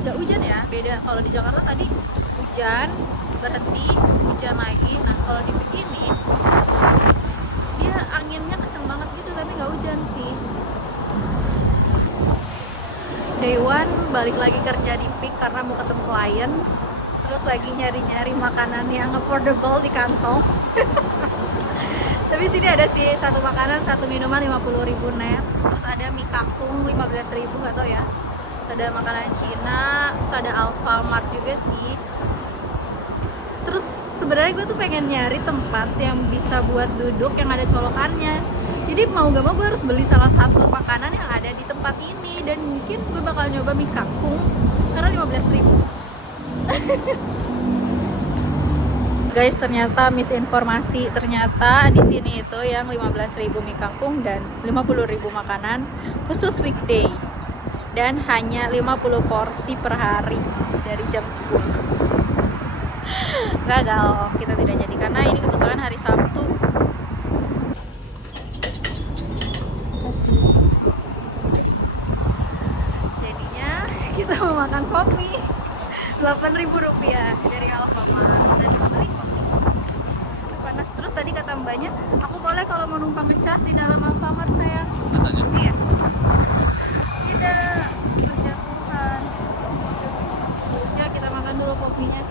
gak hujan ya, beda kalau di Jakarta tadi hujan berhenti, hujan lagi. Nah kalau di begini dia anginnya kenceng banget gitu tapi nggak hujan sih. Day one balik lagi kerja di Peak karena mau ketemu klien, terus lagi nyari-nyari makanan yang affordable di kantong. Tapi sini ada sih satu makanan, satu minuman 50.000 net, terus ada mie kangkung 15.000, nggak tau ya. Terus ada makanan Cina, terus ada Alfamart juga sih. Terus sebenarnya gue tuh pengen nyari tempat yang bisa buat duduk yang ada colokannya. Jadi mau gak mau gue harus beli salah satu makanan yang ada di tempat ini, dan mungkin gue bakal nyoba mie kangkung karena 15.000. Guys, ternyata misinformasi. Ternyata di sini itu yang 15.000 mie kangkung dan 50.000 makanan khusus weekday. Dan hanya 50 porsi per hari dari jam 10. Gagal, kita tidak jadi karena ini kebetulan hari Sabtu. Jadinya kita mau makan kopi 8.000 rupiah dari Alfamart dan beli kopi panas. Terus tadi kata mbaknya, aku boleh kalau mau numpang ngecas di dalam Alfamart sayang? Iya. Tidak, berjatuhan. Ya kita makan dulu kopinya.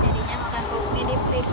Jadinya makan kopi di Peak.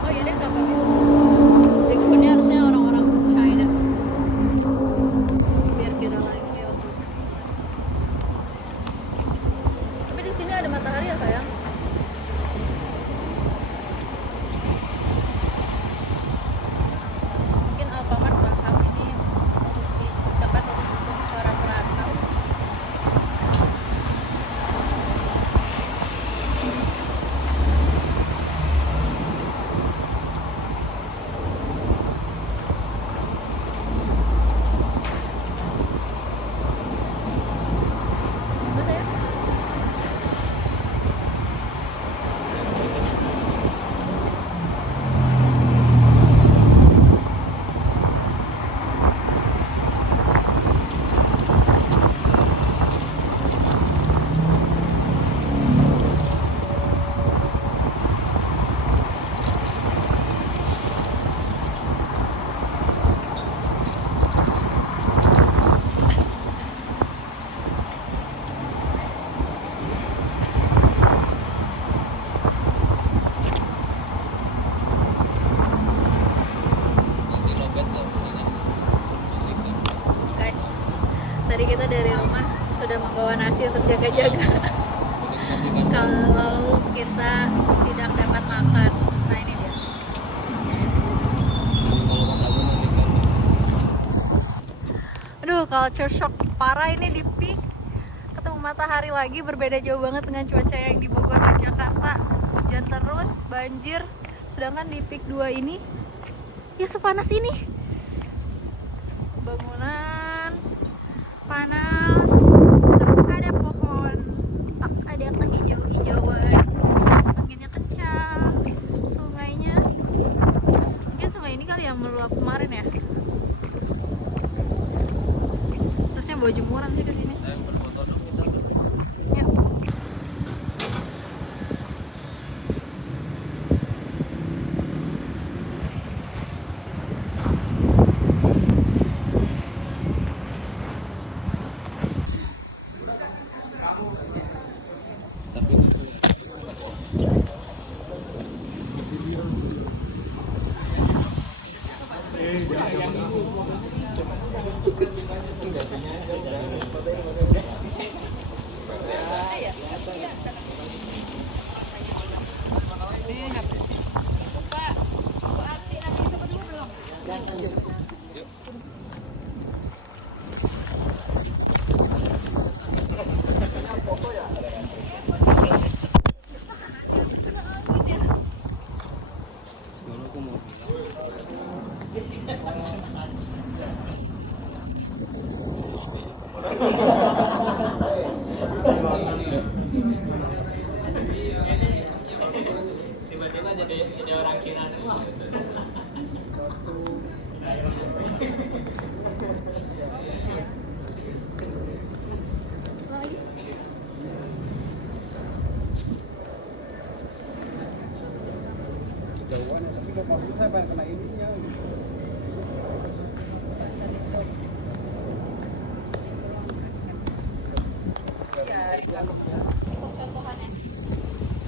Oh iya deh, kapan itu? Backgroundnya harusnya orang-orang China biar viral lagi kayak waktu itu. Tapi di sini ada matahari ya sayang? Mungkin Alfamart paham ini diciptakan khusus untuk para perantau. Terus ya? Guys, tadi kita dari rumah sudah membawa nasi untuk jaga-jaga kalau kita tidak dapat makan. Nah ini dia. Aduh, culture shock parah ini di Peak. Ketemu matahari lagi, berbeda jauh banget dengan cuaca yang di Bogor dan Jakarta. Hujan terus, banjir. Sedangkan di Peak 2 ini ya sepanas ini. Bangunan panas, tak ada pohon, tak ada kehijau-hijauan, anginnya kencang, sungainya mungkin sungai ini kali yang meluap kemarin ya. Terusnya bawa jemuran sih ke sini. Ya. Tiba-tiba jadi orang Cina semua. Lagi. Jauhan ya, tapi kalau maksud saya pengen kena ininya gitu.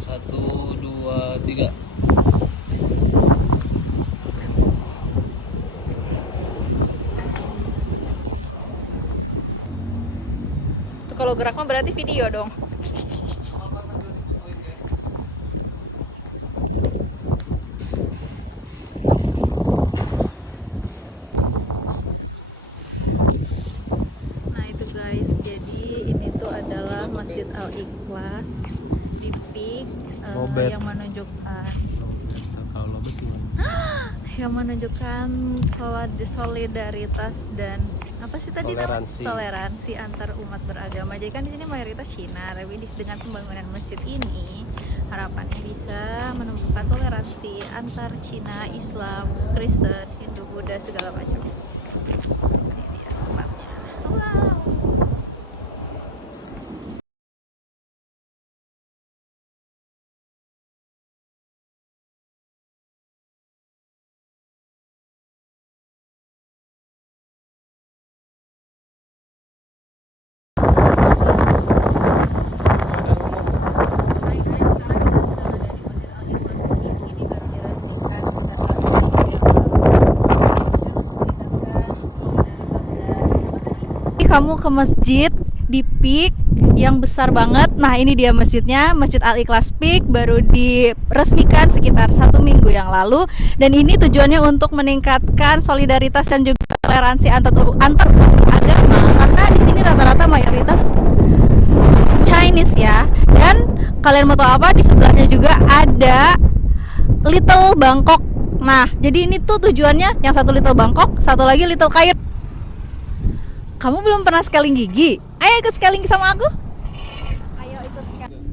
Satu, dua, tiga. Tuh kalau gerak mah berarti video dong. Nah itu guys, jadi ini tuh adalah Masjid Al-Ikhlas di Peak yang menunjukkan solidaritas dan apa sih tadi namanya? Toleransi antar umat beragama. Jadi kan di sini mayoritas Cina, tapi dengan pembangunan masjid ini harapannya bisa menumbuhkan toleransi antar Cina, Islam, Kristen, Hindu, Buddha segala macam. Ini dia tempatnya. Wow. Hai guys, sekarang kita sedang ada di Masjid Al-Ikhlas Peak. Ini baru diresmikan sekitar 1 minggu yang lalu. Kamu ke masjid di Peak yang besar banget. Nah ini dia masjidnya, Masjid Al-Ikhlas Peak, baru diresmikan sekitar 1 minggu yang lalu. Dan ini tujuannya untuk meningkatkan solidaritas dan juga toleransi antar agama, karena di sini rata-rata mayoritas Chinese ya. Dan kalian mau tahu apa? Di sebelahnya juga ada Little Bangkok. Nah, jadi ini tuh tujuannya, yang satu Little Bangkok, satu lagi Little Kayet. Kamu belum pernah scaling gigi? Ayo ikut scaling sama aku. Ayo ikut scaling.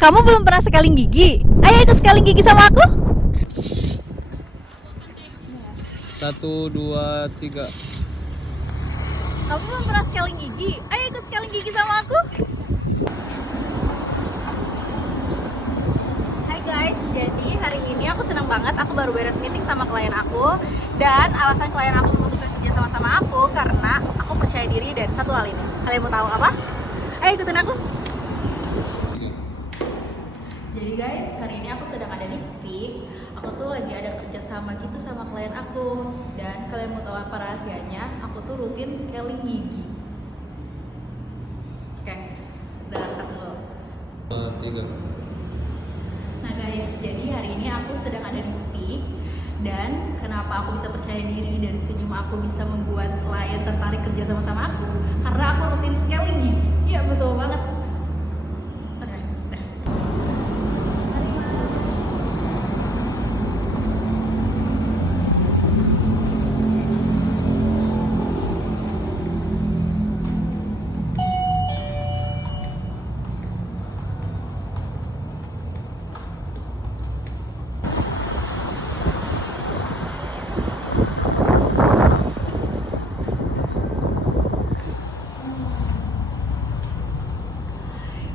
Kamu belum pernah scaling gigi? Ayo ikut scaling gigi sama aku. 1, 2, 3. Kamu belum pernah scaling gigi? Ayo ikut scaling gigi sama aku. Hai guys, jadi hari ini aku senang banget. Aku baru beres meeting sama klien aku. Dan alasan klien aku memutuskan kerja sama aku karena aku percaya diri dan satu hal ini. Kalian mau tahu apa? Ayo ikutin aku. Jadi guys, hari ini aku sedang ada di Peak. Aku tuh lagi ada kerja sama gitu sama klien aku. Dan kalian mau tahu apa rahasianya? Aku tuh rutin scaling gigi. Oke, udah angkat dulu. 3. Nah guys, jadi hari ini aku sedang ada di Peak. Dan kenapa aku bisa percaya diri dan senyum aku bisa membuat klien tertarik kerja sama aku? Karena aku rutin scaling gigi. Iya betul banget. Oke, udah.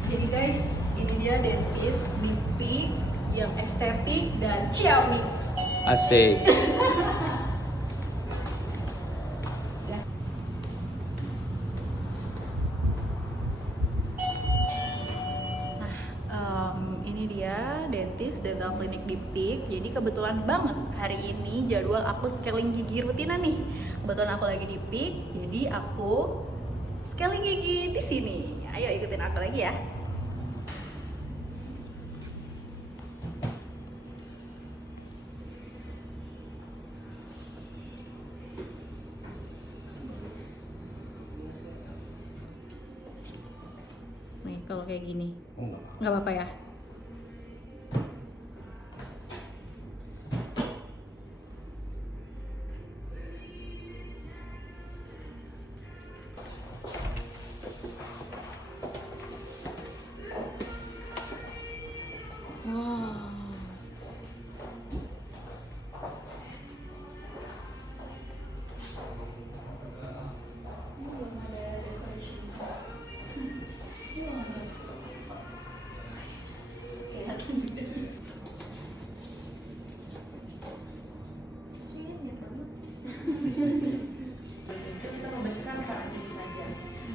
Jadi guys, ini dia dentist di Peak yang estetik dan ciamik. Asik. Ini dia dentist dental clinic di Peak. Jadi kebetulan banget hari ini jadwal aku scaling gigi rutinan nih. Kebetulan aku lagi di Peak, jadi aku scaling gigi di sini. Ayo ikutin aku lagi ya. Nih kalau kayak gini, nggak apa-apa ya. Kita membersihkan karang gigi saja.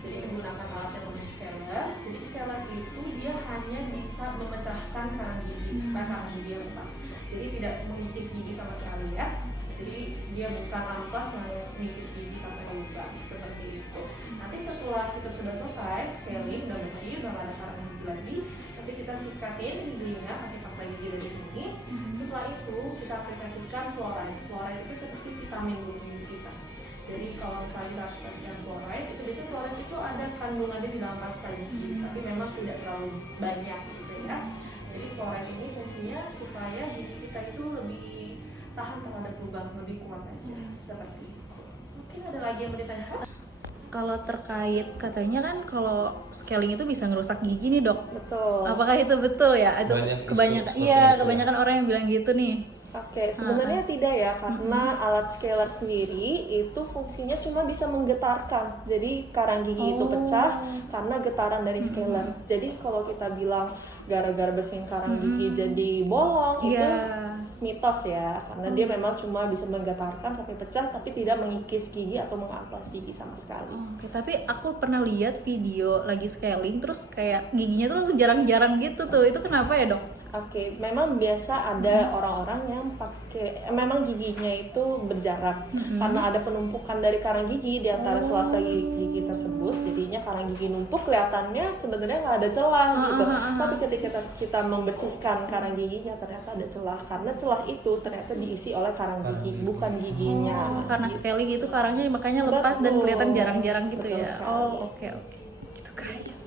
Jadi menggunakan alat yang namanya scaler. Jadi scaler itu dia hanya bisa memecahkan karang gigi supaya karang gigi lepas. Jadi tidak mengikis gigi sama sekali ya. Jadi dia bukan amplas yang mengikis gigi sampai ke lubang seperti itu. Nanti setelah kita sudah selesai scaling, udah bersih, udah nggak ada karang gigi lagi, nanti kita sikatin giginya, pakai pasta gigi dari sini. Setelah itu kita aplikasikan fluoride. Fluoride itu seperti vitamin buat gigi kita. Jadi kalau misalnya kita aplikasikan fluoride, itu biasanya fluoride itu ada kandungannya di dalam pasta gigi, tapi memang tidak terlalu banyak gitu ya. Jadi fluoride ini fungsinya supaya gigi kita itu lebih tahan terhadap lubang, lebih kuat aja seperti itu. Mungkin ada lagi yang mau ditanyakan? Kalau terkait katanya kan kalau scaling itu bisa ngerusak gigi nih dok. Betul. Apakah itu betul ya? Itu Banyak kebanyakan, isu iya seperti itu. kebanyakan orang yang bilang gitu nih. Oke, sebenarnya tidak ya, karena alat scaler sendiri itu fungsinya cuma bisa menggetarkan. Jadi karang gigi itu pecah karena getaran dari scaler. Jadi kalau kita bilang gara-gara bersihin karang gigi jadi bolong, itu Iya. mitos ya, karena dia memang cuma bisa menggetarkan sampai pecah, tapi tidak mengikis gigi atau mengamplas gigi sama sekali. Oke, tapi aku pernah lihat video lagi scaling terus kayak giginya tuh langsung jarang-jarang gitu tuh. Itu kenapa ya dok? Oke, memang biasa ada orang-orang yang pakai, memang giginya itu berjarak karena ada penumpukan dari karang gigi di antara sela-sela gigi tersebut, jadinya karang gigi numpuk, kelihatannya sebenarnya nggak ada celah gitu. Tapi ketika kita membersihkan karang giginya ternyata ada celah, karena celah itu ternyata diisi oleh karang gigi, bukan giginya. Karena scaling itu karangnya makanya lepas dan Betul. kelihatan jarang-jarang gitu Betul ya. sekali. Oh oke oke. Gitu guys.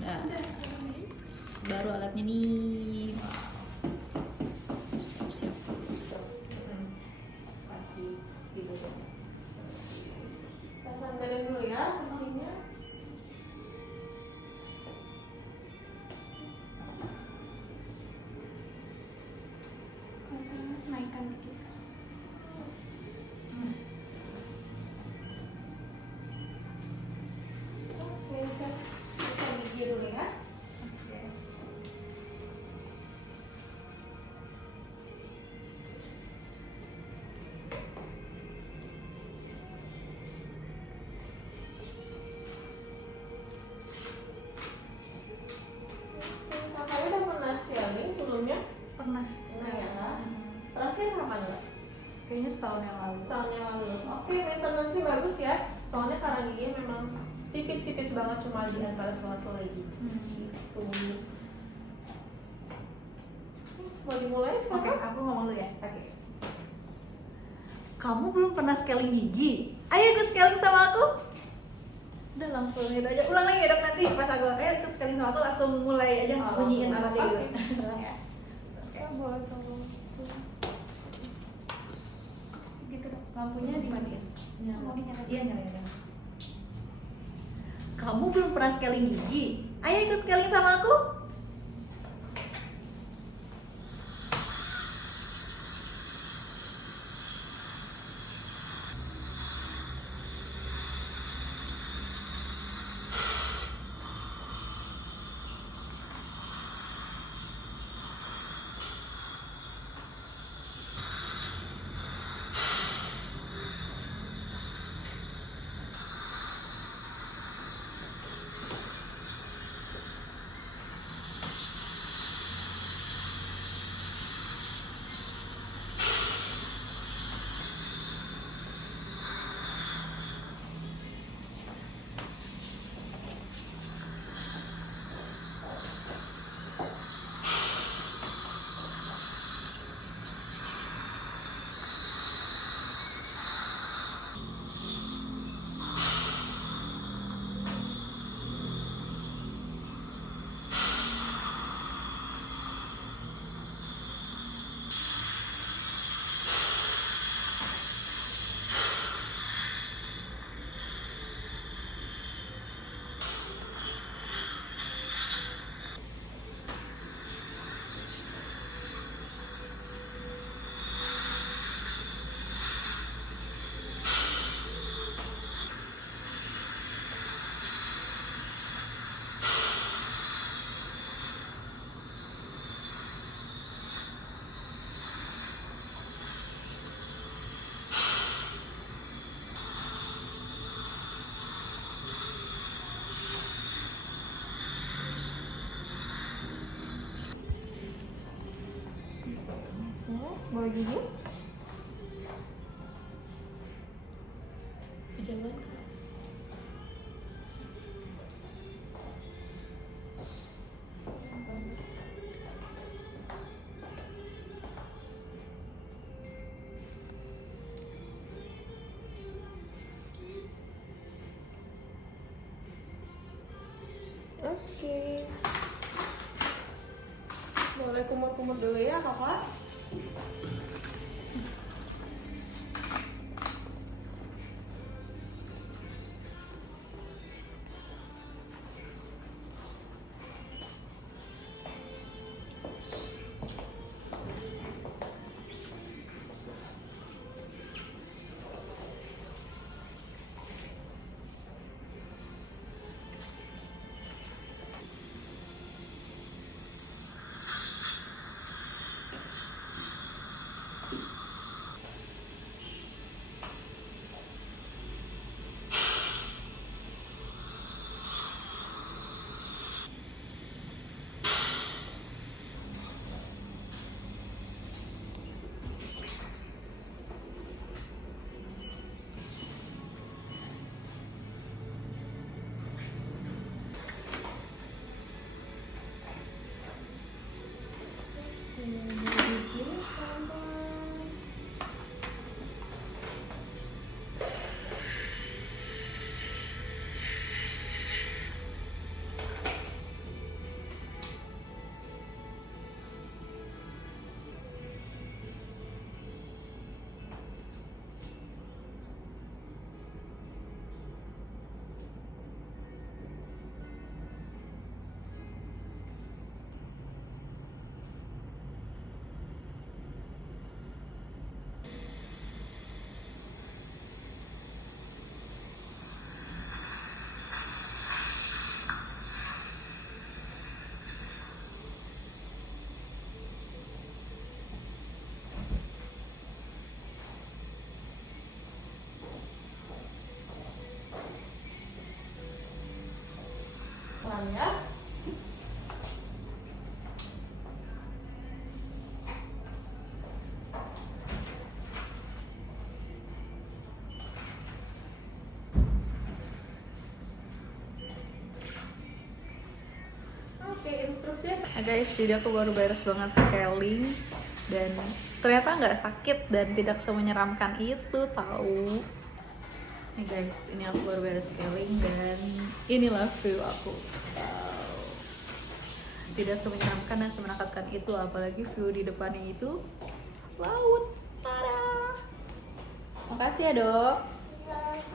Nah, baru alatnya nih. Siap-siap. Pasti gitu. Kita sandarin dulu ya mesinnya. Naikkan dikit. Oke, saya gigi dulu ya. Kakaknya udah pernah scaling sebelumnya? Pernah. Pernah ya? Terakhir kapan nggak? Kayaknya setahun yang lalu. Tahun yang lalu. Oke, maintenance bagus ya. Soalnya karang gigi memang tipis-tipis banget, cuma di antara sela-sela gigi. Tuh. Mau dimulai Oke, sekarang? aku ngomong dulu ya. Oke. Kamu belum pernah scaling gigi? Ayo ikut scaling sama aku. Udah langsung gitu aja. Ulang lagi ya dok nanti pas aku ayo ikut scaling sama aku langsung mulai aja Oh, bunyiin langsung. alatnya gitu. Oke. Ulang ya. Boleh kamu. Gitu dok. Lampunya dimatiin. Mau dinyalain? Iya nyalain. Kamu belum pernah scaling gigi? Ayo ikut scaling sama aku. Mau gigi? Jangan. Oke. Boleh kumur-kumur dulu ya, Kakak? Ya. Oke, instruksinya. Nah guys, jadi aku baru beres banget scaling dan ternyata nggak sakit dan tidak semenyeramkan itu tahu. Nih guys, ini aku baru beres scaling dan inilah view aku. Wow. Tidak semenyeramkan dan semenakutkan itu, apalagi view di depannya itu laut. Tada. Makasih ya dok.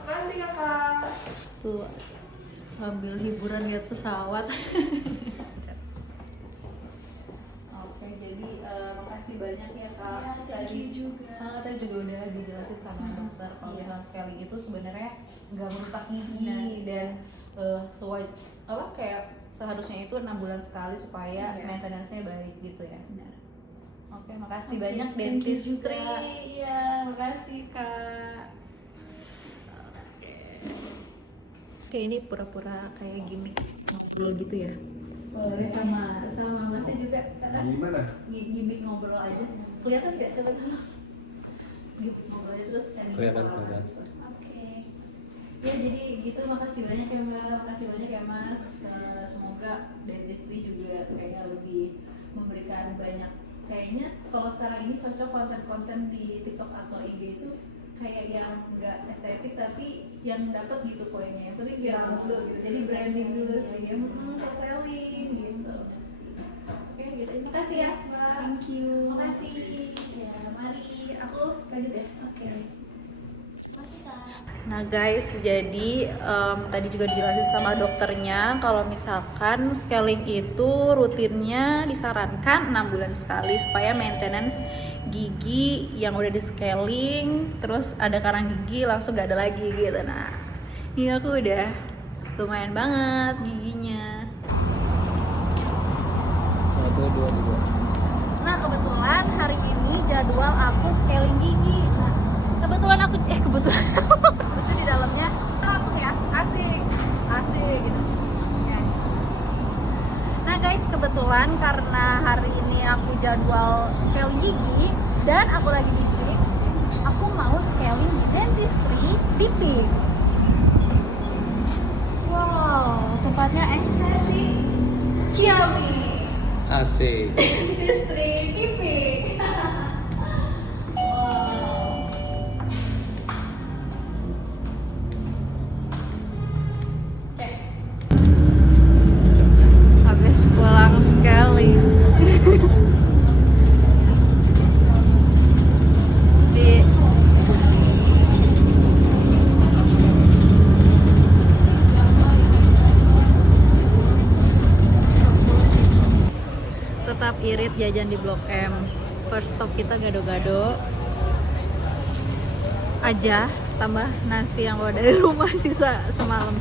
Makasih Kakak. Tuh sambil hiburan lihat pesawat. Oke, jadi makasih banyak ya kak. Tadi juga udah dijelasin sama dokter kalau misalnya scaling itu sebenarnya nggak merusak gigi dan sesuai apa kayak seharusnya itu 6 bulan sekali supaya maintenance-nya baik gitu ya. Benar. Oke, makasih banyak dentistry. Iya, makasih kak. Oke, ini pura-pura kayak gimmick ngobrol gitu ya. Boleh sama masnya juga. Gimana? Gimmick ngobrol aja. Kelihatan nggak? Kelihatan. Gimmick ngobrol aja terus cari Kelihatan, masalah. kelihatan. Oke. Ya jadi gitu, makasih banyak ya Mbak, makasih banyak ya Mas. Semoga dentistry juga kayaknya lebih memberikan banyak. Kayaknya kalau sekarang ini cocok konten-konten di TikTok atau IG itu kayak yang nggak estetik tapi yang dapat gitu poinnya. Yang penting viral dulu gitu. Jadi branding dulu sih ya, selling gitu. Oke, gitu. Terima kasih ya Mbak. Thank you. Makasih. Ya, mari aku lanjut ya. Oke. Nah guys, jadi tadi juga dijelasin sama dokternya kalau misalkan scaling itu rutinnya disarankan 6 bulan sekali supaya maintenance gigi yang udah di scaling terus ada karang gigi langsung gak ada lagi gitu. Nah ini aku udah lumayan banget giginya. 1, 2, 3. Nah kebetulan hari ini jadwal aku scaling gigi. Nah kebetulan aku terus di dalamnya langsung ya asik gitu ya. Nah guys, kebetulan karena hari ini aku jadwal scaling gigi, Dan aku lagi di Peak. Aku mau scaling di dentistry di Peak. Wow, tempatnya estetik. Ciami. Asik. Dentistry di Peak. Wow. Oke. Habis pulang scaling. Di tetap irit jajan di Blok M. First stop kita gado-gado aja, tambah nasi yang bawa dari rumah sisa semalam.